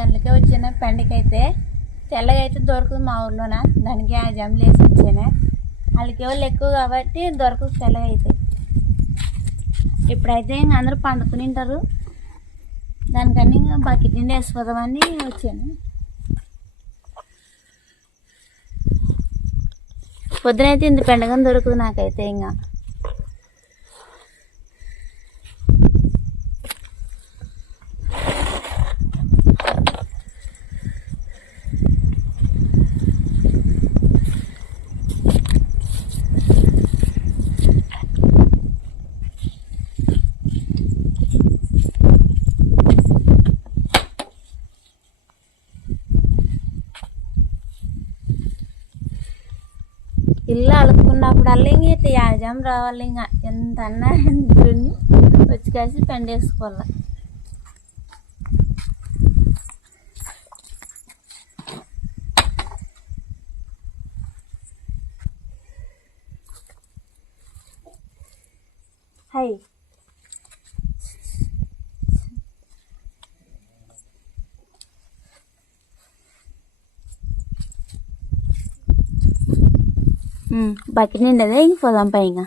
గంటలకే వచ్చాను పెండకైతే తెల్లగా అయితే దొరకదు మా ఊర్లోన. దానికి ఆ జమలు వేసి వచ్చాను. వాళ్ళకి వాళ్ళు ఎక్కువ కాబట్టి దొరకదు తెల్లగా అయితే ఇప్పుడైతే ఇంక అందరూ పండుకుని ఉంటారు. దానికని ఇంకా బకెట్ నిండి వేసిపోదామని వచ్చాను. పొద్దునైతే ఇంత పెండగం దొరకదు నాకైతే ఇంకా. ఉన్నప్పుడల్లా ఇంక ఇట్లా యాజం రావాలి ఇంకా. ఎంత అన్నా వచ్చి కలిసి పెండేసుకోవాలి. బకెట్ నిండదే ఇంక పోదాం పై ఇంకా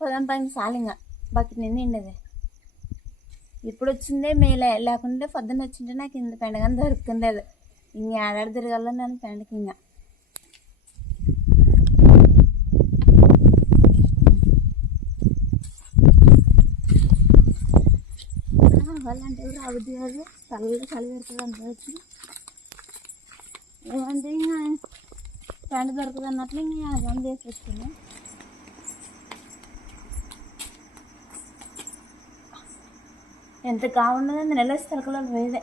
పోదాం చాలు ఇంకా బకెట్ నిండి నిండదే ఇప్పుడు వచ్చిందే మేలే లేకుంటే పొద్దున్న వచ్చింటే నాకు ఇంత పెండగానే దొరుకుతుండేది ఇంక ఏడాది తిరగాల నేను పెండకి ఇంకా వాళ్ళంటే రాబుద్ది కాదు చల్లగా చలి పెడుతుంది అంత ఏమంటే ఇంకా ఫ్రెండ్ దొరకదు అన్నట్లు ఇంకా అర్థం చేసి వస్తుంది ఎంత కావుండదు నెల తరకలో పోయేదే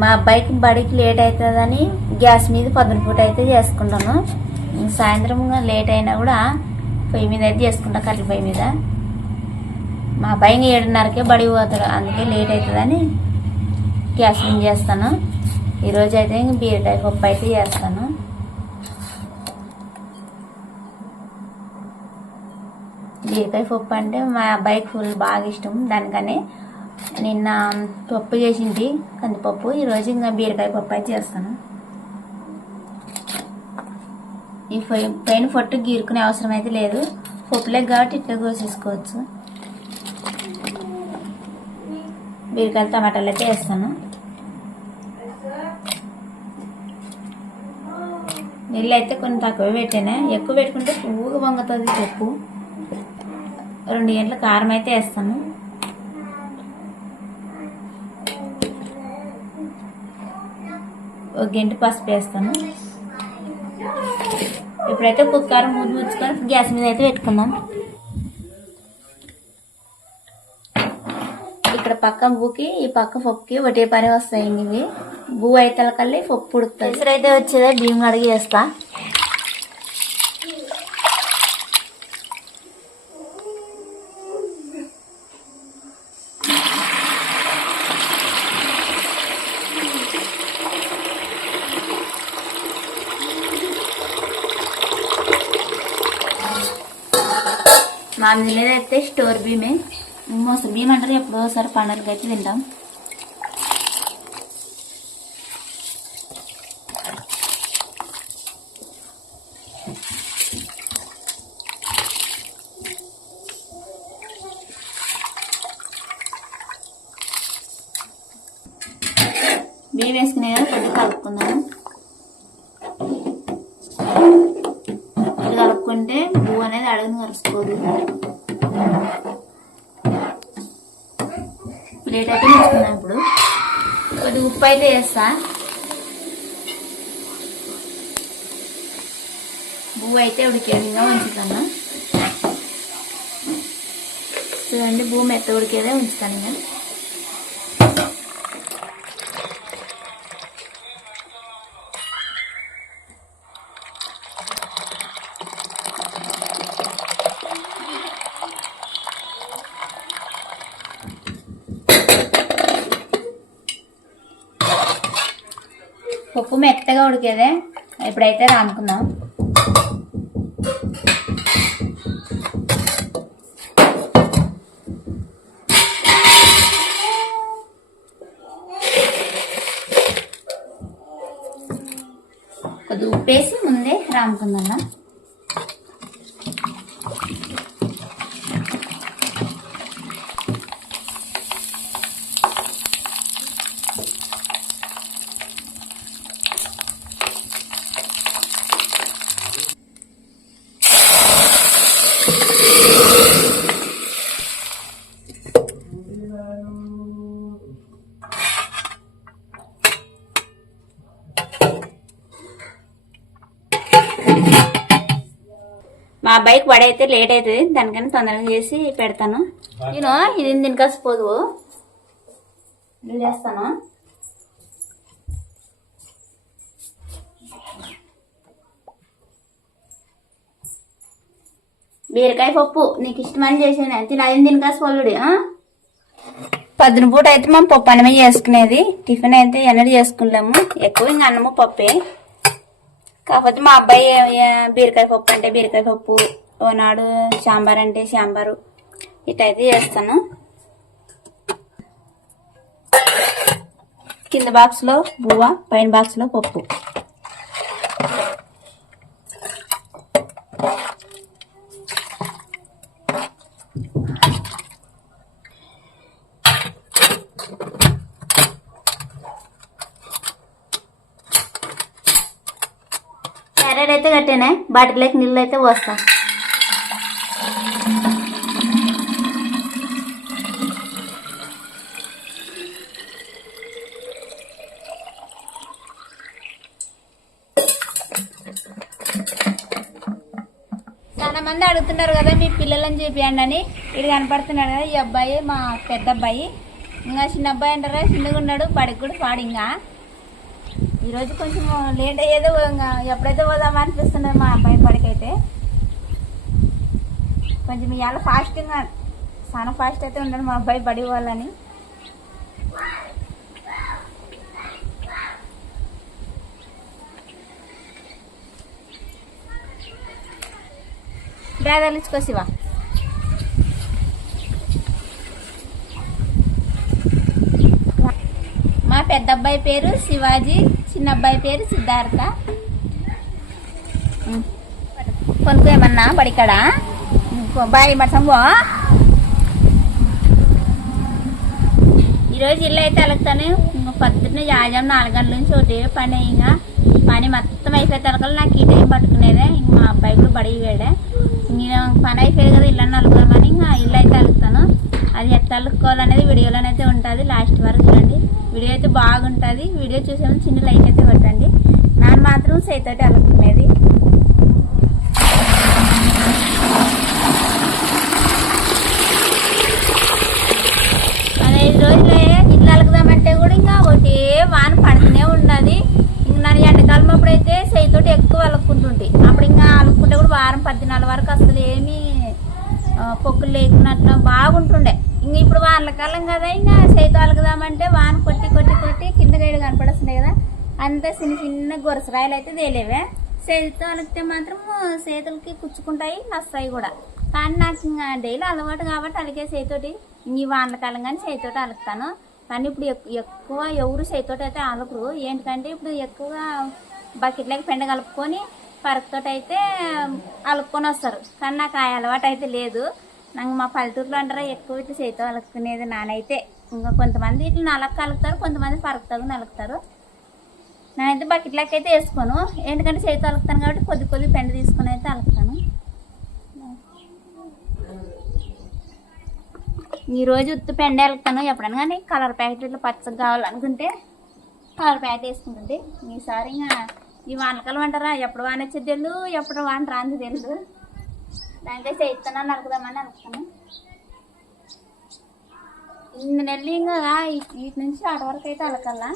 మా అబ్బాయికి బడికి లేట్ అవుతుందని గ్యాస్ మీద పొద్దున పూట అయితే చేసుకుంటాను ఇంక సాయంత్రం లేట్ అయినా కూడా పొయ్యి మీద అయితే చేసుకుంటా కర్రీ పొయ్యి మీద. మా అబ్బాయిని ఏడున్నరకే బడి పోతాడు అందుకే లేట్ అవుతుందని గ్యాస్ మీద చేస్తాను. ఈరోజు అయితే ఇంక బీరకాయ పప్పు అయితే చేస్తాను. బీరకాయ పప్పు అంటే మా అబ్బాయికి ఫుల్ బాగా ఇష్టం దానికనే నిన్న పప్పు చేసింది కందిపప్పు. ఈరోజు ఇంకా బీరకాయ పప్పు అయితే చేస్తాను. ఈ పైన పొట్టు గీరుకునే అవసరం అయితే లేదు. పప్పులే కాబట్టి ఇట్లా కోసేసుకోవచ్చు. బీరకాయలు టమాటాలు అయితే వేస్తాను. నీళ్ళు అయితే కొన్ని తక్కువ పెట్టాను. ఎక్కువ పెట్టుకుంటే పువ్వుగా వంగుతుంది పప్పు. రెండు గంటల కారం అయితే వేస్తాను. గంట పసుపు వేస్తాను. ఇప్పుడైతే కుక్కర్ మూడు ముచ్చుకొని గ్యాస్ మీద అయితే పెట్టుకుందాం. ఇక్కడ పక్క బూకి ఈ పక్క పప్పుకి ఒకటే పని వస్తాయండి ఇవి. బూ అయితే కల్లి పప్పు ఉడుకుతుంది అయితే వచ్చేదే బియ్యం అడిగి వేస్తా. మా అయితే స్టోర్ బియ్యమే మోసం. బియ్యం అంటారు ఎప్పుడో ఒకసారి పండుగకి అయితే తింటాం బియ్యం వేసుకునే కదా కొద్దిగా కలుపుకుందాము ఇది కలుపుకుంటే పువ్వు అనేది అడుగుని కలుసుకోదు ప్లేట్ అయితే తీసుకుందాం ఇప్పుడు కొద్దిగా ఉప్పు అయితే వేస్తా. పువ్వు అయితే ఉడికేదిగా ఉంచుతాను. చూడండి భూమి మెత్త ఉడికేదే ఉంచుతాను ఇంకా. పప్పు ఉడికేదే? ఇప్పుడైతే రానుకుందాం. కొద్ది ఉప్పేసి ముందే రాముకుందాం మా అబ్బాయికి పడైతే లేట్ అవుతుంది దానికన్నా తొందరగా చేసి పెడతాను. నేను ఇది దీనికి పోదు. చేస్తాను. బీరకాయ పప్పు నీకు ఇష్టమని చేసాను తిని అది దీనికి పోలుడి పొద్దున పూట అయితే మనం పప్పు అన్నమే చేసుకునేది. టిఫిన్ అయితే ఎన్నడూ చేసుకుంటాము. ఎక్కువ ఇంకా అన్నము పప్పే. కాకపోతే మా అబ్బాయి బీరకాయ పప్పు అంటే బీరకాయ పప్పు ఓనాడు సాంబార్ అంటే సాంబారు. ఇటైతే చేస్తాను. కింద బాక్స్లో బువ్వ పైన బాక్స్లో పప్పు క్యారెట్ అయితే కట్టానే బాటిల్లోకి నీళ్ళు అయితే పోస్తా. చాలా మంది అడుగుతున్నారు కదా మీ పిల్లలని చూపియండి అని. ఇది కనపడుతున్నాడు కదా ఈ అబ్బాయి మా పెద్ద అబ్బాయి. ఇంకా చిన్న అబ్బాయి అంటారా? చిన్నగా ఉన్నాడు పడికి కూడా పాడు ఇంకా. ఈరోజు కొంచెం లేట్ అయ్యేదో ఎప్పుడైతే పోదామా అనిపిస్తున్నది మా అబ్బాయి పడికైతే కొంచెం ఇవాళ ఫాస్ట్గా చాలా ఫాస్ట్ అయితే ఉండను మా అబ్బాయి బడి వాళ్ళని డ్రైవర్లు ఇచ్చుకో శివ. మా పెద్ద అబ్బాయి పేరు శివాజీ. చిన్న అబ్బాయి పేరు సిద్ధార్థ. కొనుక్కో ఏమన్నా బడికాడా బాయ్ మటంబో ఈరోజు ఇల్లు అయితే అలుగుతాను ఇంకా పొద్దున్న యాజం నాలుగు గంటల నుంచి ఒకటి పని ఇంకా పని మొత్తం అయిపోయే తరకలు నాకు ఈ టైం పట్టుకునేదే ఇంక మా అబ్బాయి కూడా బడి వేడే నేను పని అయిపోయేది కదా ఇల్లు అలుగుదామని ఇంకా ఇల్లు అయితే అలుగుతాను. అది ఎట్లా అల్లుకోవాలనేది వీడియోలోనైతే ఉంటుంది. లాస్ట్ వరకు చూడండి. వీడియో అయితే బాగుంటుంది. వీడియో చూసాము చిన్న లైక్ అయితే కొట్టండి. నాన్న మాత్రం చేతితోటి అల్లుకునేది. పదహైదు రోజులే ఇట్లా అలుకుదామంటే కూడా ఇంకా ఒకటే వాన పడుతూనే ఉన్నది. ఇంక నన్ను ఎండకాలం అప్పుడైతే చేతితోటి ఎక్కువ అలుక్కుంటుంటాయి అప్పుడు ఇంకా అలుక్కుంటే కూడా వారం పద్నాలుగు వరకు అసలు ఏమీ పొక్కులు లేకున్నట్లు బాగుంటుండే. ఇంక ఇప్పుడు వానకాలం కదా ఇంకా చేతి అలగదామంటే వాన కొట్టి కొట్టి కొట్టి కింద గైడు కనపడుస్తుంది కదా. అంత చిన్న చిన్న గొరసరాయలు అయితే తేలేవే. చేతితో అలిగితే మాత్రం చేతులకి కుచ్చుకుంటాయి నస్తాయి కూడా. కానీ నాకు ఇంకా డైలీ అలవాటు కాబట్టి అలిగే చేతితోటి ఇంక ఈ వానకాలం కానీ చేతితోటి అలుగుతాను కానీ ఇప్పుడు ఎక్కువ ఎవరు చేతితోటి అయితే అలకరు. ఏంటంటే ఇప్పుడు ఎక్కువగా బకెట్లకి పెండ కలుపుకొని పరకతోటి అయితే అలుక్కొని వస్తారు. కానీ నాకు ఆ అలవాటు అయితే లేదు. నాకు మా పల్లెటూరులో అంటారా ఎక్కువ ఇట్లా చేతితో అలుకునేది నానైతే. ఇంకా కొంతమంది ఇట్లా నలక కలుపుతారు కొంతమంది పరకతో నలుకుతారు. నేనైతే బకెట్లకి అయితే వేసుకోను. ఎందుకంటే చేతితో అలుకుతాను కాబట్టి కొద్ది కొద్ది పెండ తీసుకొని అయితే అలుకుతాను. ఈ రోజు ఉత్తి పెండ వెళ్తాను ఎప్పుడైనా కానీ కలర్ ప్యాకెట్ ఇట్లా పచ్చగా కావాలనుకుంటే కలర్ ప్యాకెట్ వేసుకుంటుంది. ఈసారి ఇంకా ఈ వానకాలం అంటారా? ఎప్పుడు వాన వచ్చేది ఎప్పుడు వాన రాంది తెలియదు దానికే చేయిస్తాను నలుకుదామని అనుకున్నాను ఇన్ని నెలలు ఇంకా వీటి నుంచి అటు వరకు అయితే అలకల్లా.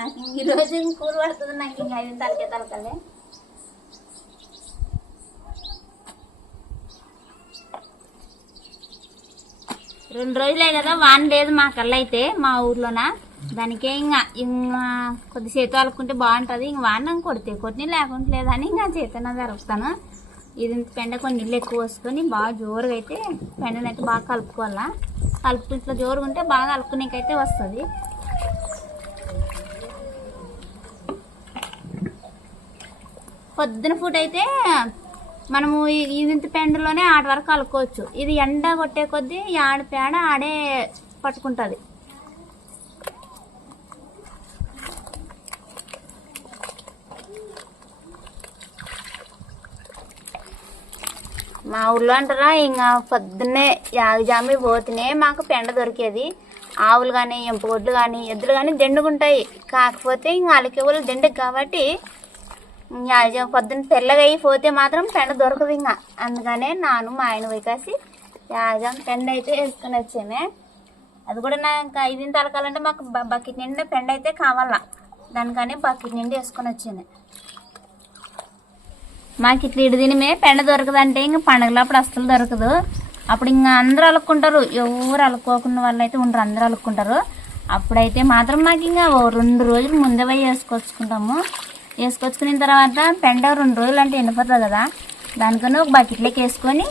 నాకు ఈ రోజు కూర పడుతుంది నాకు ఇంకా ఐదు తలకే తలకలే రెండు రోజులే కదా వాన లేదు మా కల్లా అయితే మా ఊర్లోన. దానికే ఇంకా ఇంకా కొద్దిసేపు అలుకుంటే బాగుంటుంది. ఇంక వాన కొడితే కొట్టిన లేకుండా లేదని ఇంకా చేతన జరుపుతాను. ఇది పెండ కొన్ని నీళ్ళు ఎక్కువ వేసుకొని బాగా జోరుగా అయితే పెండను అయితే బాగా కలుపుకోవాలా. కలుపు ఇట్లా జోరుగా ఉంటే బాగా కలుపుకునేకైతే వస్తుంది. పొద్దున పూట అయితే మనము ఇదింత పెండలోనే ఆడ వరకు కలుపుకోవచ్చు. ఇది ఎండ కొట్టే కొద్దీ ఆడ పేడ ఆడే పట్టుకుంటుంది. మా ఊర్లో అంటారా ఇంకా పొద్దున్నే యాగజామి పోతేనే మాకు పెండ దొరికేది. ఆవులు కానీ ఎంపుగొడ్లు కానీ ఎద్దులు కానీ దండుగుంటాయి కాకపోతే ఇంకా వాళ్ళకి వాళ్ళు దండకు కాబట్టి యాగజామి పొద్దున్న తెల్లగా అయి పోతే మాత్రం పెండ దొరకదు ఇంకా అందుకనే నాను మా ఆయన పోయి కాసి యాజం పెండ అయితే వేసుకొని వచ్చామే. అది కూడా నా ఇంకా ఐదింటి తలకాలంటే మాకు బకెట్ నిండా పెండ అయితే కావాలా. దానికని బకెట్ నిండా వేసుకొని వచ్చాను. మాకు ఇట్లా ఇటు తినమే పెండ దొరకదంటే ఇంకా పండగలప్పుడు అస్సలు దొరకదు. అప్పుడు ఇంకా అందరూ అలుక్కుంటారు. ఎవరు అలుక్కోకుండా వాళ్ళు అయితే ఉండరు అందరూ అలుక్కుంటారు. అప్పుడైతే మాత్రం మాకు ఇంకా రెండు రోజులు ముందే పోయి వేసుకొచ్చుకుంటాము. వేసుకొచ్చుకున్న తర్వాత పెండ రెండు రోజులు అంటే ఎండిపోతుంది కదా. దానికని ఒక బకెట్లోకి వేసుకొని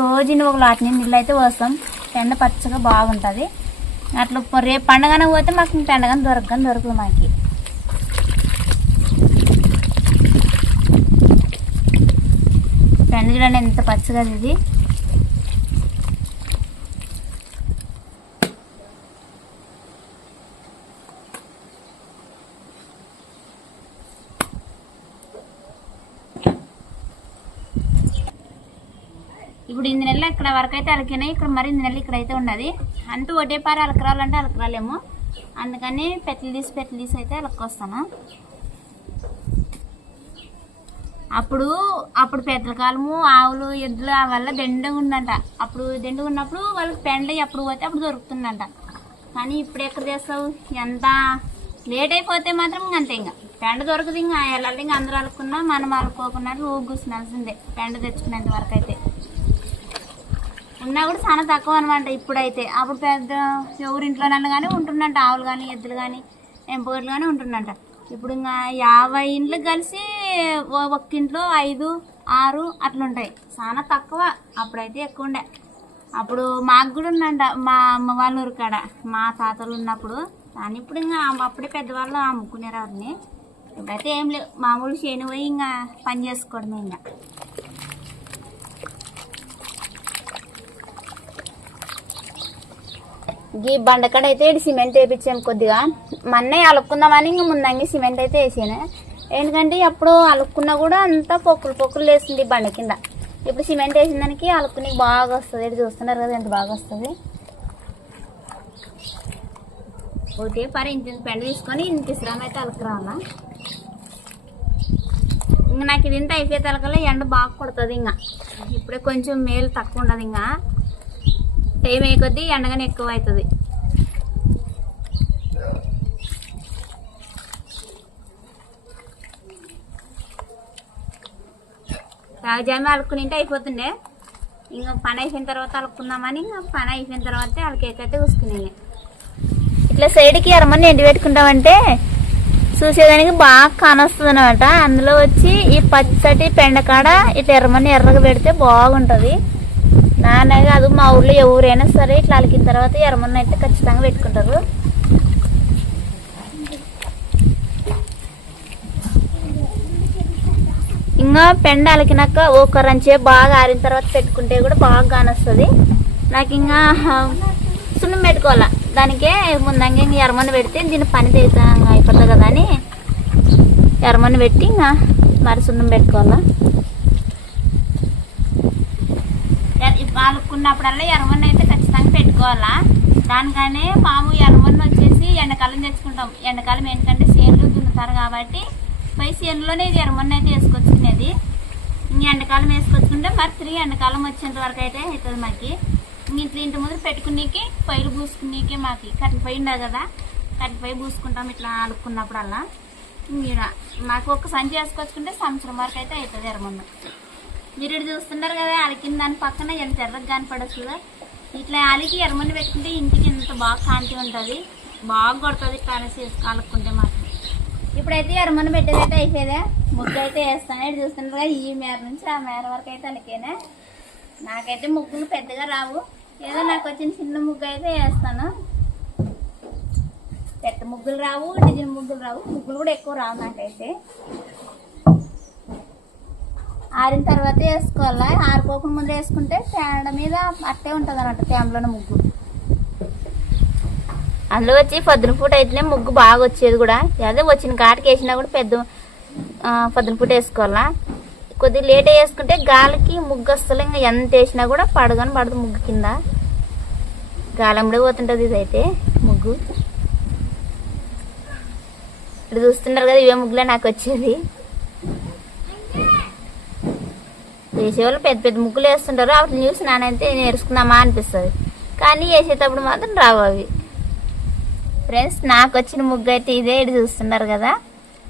రోజు ఒక లాట్ నీళ్ళు అయితే పోస్తాం. పెండ పచ్చగా బాగుంటుంది. అట్లా రేపు పండగన పోతే మాకు పెండగానే దొరకని దొరకదు మాకు. ఎందుకంటే చూడండి ఎంత పచ్చగా ఇది ఇప్పుడు ఇంది నెలలు ఇక్కడ వరకు అయితే అలకినాయి ఇక్కడ మరి ఇంది నెలలు ఇక్కడైతే ఉండదు అంటూ ఒకటే పారి అలకరాలంటే అలకరాలేము. అందుకని పెట్లు తీసి పెట్లు తీసి అయితే అలకొస్తాను. అప్పుడు అప్పుడు పెద్దల కాలము ఆవులు ఎద్దులు ఆ వల్ల దండగా ఉందంట. అప్పుడు దండగా ఉన్నప్పుడు వాళ్ళకి పెండ ఎప్పుడు పోతే అప్పుడు దొరుకుతుందంట. కానీ ఇప్పుడు ఎక్కడ చేస్తావు? ఎంత లేట్ అయిపోతే మాత్రం ఇంక అంతే ఇంకా. పెండ దొరకదు ఇంకా. వెళ్ళాలి ఇంకా అందరూ అలుకున్నా మనం అలుకోకుండా ఊగు కూర్చున్నాల్సిందే పెండ తెచ్చుకునేంత వరకు అయితే. ఉన్నా కూడా చాలా తక్కువ అనమాట ఇప్పుడైతే. అప్పుడు పెద్ద ఎవరింట్లోనన్నా కానీ ఉంటుందంట. ఆవులు కానీ ఎద్దులు కానీ ఎంపోర్లు కానీ ఉంటుందంట. ఇప్పుడు ఇంకా యాభై ఇండ్లు కలిసి ఒక్కింట్లో ఒక్క ఇంట్లో ఐదు ఆరు అట్లుంటాయి. చాలా తక్కువ. అప్పుడైతే ఎక్కువ ఉండే. అప్పుడు మాకు కూడా ఉందంట మా అమ్మ వాళ్ళ ఊరు కాడ. మా తాతలు ఉన్నప్పుడు. కానీ ఇప్పుడు ఇంకా అప్పుడే పెద్దవాళ్ళు అమ్ముకునేరు ఎవరిని ఇప్పుడైతే ఏం లేవు. మామూలు చేను పోయి ఇంకా పని చేసుకోవడమే ఇంకా. ఈ బండకాడ అయితే సిమెంట్ వేయించాము కొద్దిగా. మన్నే అలుక్కుందామని ఇంక ముందంగి సిమెంట్ అయితే వేసాను ఎందుకంటే అప్పుడు అలుక్కున్నా కూడా అంతా పొక్కులు పొక్కులు వేసింది బండ కింద. ఇప్పుడు సిమెంట్ వేసిన దానికి అలుక్కుని బాగా వస్తుంది. ఇటు చూస్తున్నారు కదా ఎంత బాగా వస్తుంది. ఒకటే పరి ఇంత పెండ తీసుకొని ఇంత ఇసురామ అయితే అలుకురావాలా ఇంకా నాకు ఇది ఇంత అయిపోయే తలకల్లా ఎండ బాగా కొడుతుంది ఇంకా. ఇప్పుడే కొంచెం మేలు తక్కువ ఉండదు ఇంకా. టైం అయ్యే కొద్దీ ఎండగానే ఎక్కువ అవుతుంది రాగజామి అలుకునింటే అయిపోతుండే. ఇంకా పని అయిపోయిన తర్వాత అలుక్కుందామని ఇంకా పని అయిపోయిన తర్వాత అలకేకైతే కూసుకునేది ఇట్లా సైడ్కి ఎరమని ఎండి పెట్టుకుంటామంటే చూసేదానికి బాగా కానొస్తుంది అనమాట అందులో వచ్చి ఈ పచ్చటి పెండకాడ ఇట్లా ఎర్రమని ఎర్రగా పెడితే బాగుంటుంది. నాన్న కాదు మా ఊర్లో ఎవరైనా సరే ఇట్లా అలికిన తర్వాత ఎర్రమన్న అయితే ఖచ్చితంగా పెట్టుకుంటారు. ఇంకా పెండ అలికినాక ఒక రంచే బాగా ఆరిన తర్వాత పెట్టుకుంటే కూడా బాగా కానొస్తుంది నాకు ఇంకా సున్నం పెట్టుకోవాలా? దానికే ముందంగా ఇంక ఎర్రమన్న పెడితే దీని పని తెగుతా అయిపోతుంది కదా అని ఎర్రమన్న పెట్టి ఇంకా మరి సున్నం పెట్టుకోవాలా? ఉన్నప్పుడల్లా ఎర్రమన్ను అయితే ఖచ్చితంగా పెట్టుకోవాలా? దానికనే మాము ఎర్రమన్ను వచ్చేసి ఎండకాలం తెచ్చుకుంటాం. ఎండకాలం ఏంటంటే సేన్లు దున్నుతారు కాబట్టి పై సేన్లోనే ఇది ఎర్రమన్ను అయితే వేసుకొచ్చుకునేది. ఇంక ఎండకాలం వేసుకొచ్చుకుంటే మరి తిరిగి ఎండకాలం వచ్చేంత వరకు అయితే అవుతుంది మాకు. ఇంట్లో ఇంటి ముందు పెట్టుకునేకి పైలు పూసుకునేకి మాకు కట్టెల పొయ్యి ఉండదు కదా? కట్టెల పొయ్యి పూసుకుంటాం ఇట్లా ఆడుకున్నప్పుడల్లా మాకు ఒక సంచి వేసుకొచ్చుకుంటే సంవత్సరం వరకు అయితే అవుతుంది ఎర్రమన్ను మీరు ఇటు చూస్తున్నారు కదా అలికిన దాని పక్కన ఎంత ఎర్రగా కనపడొస్తుందో ఇట్లా అలికి ఎర్రమని పెట్టుకుంటే ఇంటికి ఎంత బాగా కాంతి ఉంటుంది. బాగా కొడుతుంది కాలేసి కలుపుకుంటే మాత్రం. ఇప్పుడైతే ఎర్రమని పెట్టేదైతే అయిపోయేదే. ముగ్గు అయితే వేస్తాను. ఇటు చూస్తున్నారు కదా ఈ మేర నుంచి ఆ మేర వరకు అయితే అలికేనే నాకైతే ముగ్గులు పెద్దగా రావు. ఏదో నాకు వచ్చిన చిన్న ముగ్గు అయితే వేస్తాను. పెద్ద ముగ్గులు రావు డిజైన్ ముగ్గులు రావు. ముగ్గులు కూడా ఎక్కువ రావు నాకైతే. ఆరిన తర్వాత వేసుకోవాలా? ఆరిపోకుండా ముందు వేసుకుంటే పేడ మీద అట్టే ఉంటుంది అనమాట తేమలోని ముగ్గు. అందులో వచ్చి పొద్దున పూట అయితేనే ముగ్గు బాగా వచ్చేది కూడా. అదే వచ్చిన కాటికి వేసినా కూడా పెద్ద పొద్దున పూట వేసుకోవాలా? కొద్దిగా లేట్ వేసుకుంటే గాలికి ముగ్గు అస్సలు ఇంకా ఎంత వేసినా కూడా పడగానే పడదు ముగ్గు కింద. గాలంబడే పోతుంటుంది ఇదైతే ముగ్గు. ఇక్కడ చూస్తున్నారు కదా ఇవే ముగ్గులే నాకు వచ్చేది. వేసేవాళ్ళు పెద్ద పెద్ద ముగ్గులు వేస్తుంటారు. వాటిని చూసి నానైతే నేర్చుకుందామా అనిపిస్తుంది. కానీ వేసేటప్పుడు మాత్రం రావు అవి. ఫ్రెండ్స్ నాకు వచ్చిన ముగ్గు అయితే ఇదే ఇది చూస్తున్నారు కదా.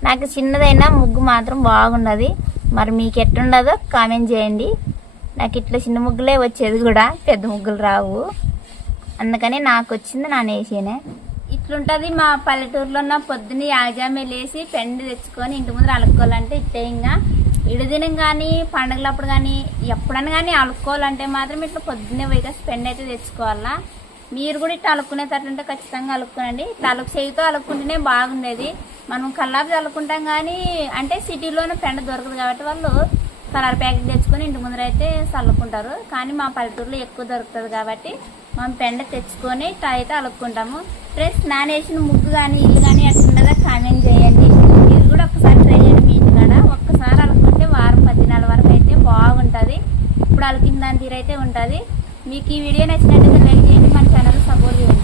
నాకు చిన్నదైనా ముగ్గు మాత్రం బాగున్నది మరి మీకు ఎట్లుండదో కామెంట్ చేయండి. నాకు ఇట్లా చిన్న ముగ్గులే వచ్చేది కూడా. పెద్ద ముగ్గులు రావు. అందుకని నాకు వచ్చింది నాన్న వేసేనే ఇట్లుంటుంది మా పల్లెటూరులో ఉన్న పొద్దున్న యాజామే లేసి పెండి తెచ్చుకొని ఇంటి ముందర అలుక్కోవాలంటే ఇట్టే ఇంకా. ఇడదినం కానీ పండగలప్పుడు కానీ ఎప్పుడైనా కానీ అలుక్కోవాలంటే మాత్రం ఇట్లా పొద్దున్నే పోయిగా స్పెండ్ అయితే తెచ్చుకోవాలా. మీరు కూడా ఇట్లా అలుక్కునేటట్టుంటే ఖచ్చితంగా అలుక్కునండి. ఇట్లా అలుకు చేయితో అలుక్కుంటేనే బాగుండేది. మనం కల్లాపి అలుక్కుంటాం కానీ అంటే సిటీలోనే పెండ దొరకదు కాబట్టి వాళ్ళు కలర్ ప్యాకెట్ తెచ్చుకొని ఇంటి ముందర అయితే చల్లుకుంటారు కానీ మా పల్లెటూరులో ఎక్కువ దొరుకుతుంది కాబట్టి మనం పెండ తెచ్చుకొని ఇట్లా అయితే అలుక్కుంటాము. ఫ్రెండ్స్ నానేసిన ముగ్గు కానీ ఇల్లు కానీ అట్లున్నదా కామెంట్ చేయాలి మీరు కూడా ఒకసారి ట్రై చేయండి మీ ఇంటికాడ ఒక్కసారి అలుక్కుంటే వారం పది నెలల వరకు అయితే బాగుంటుంది. ఇప్పుడు వాళ్ళ కింద తీరైతే ఉంటుంది. మీకు ఈ వీడియో నచ్చినట్టు లైక్ చేయండి మన ఛానల్ సపోర్ట్ చేయండి.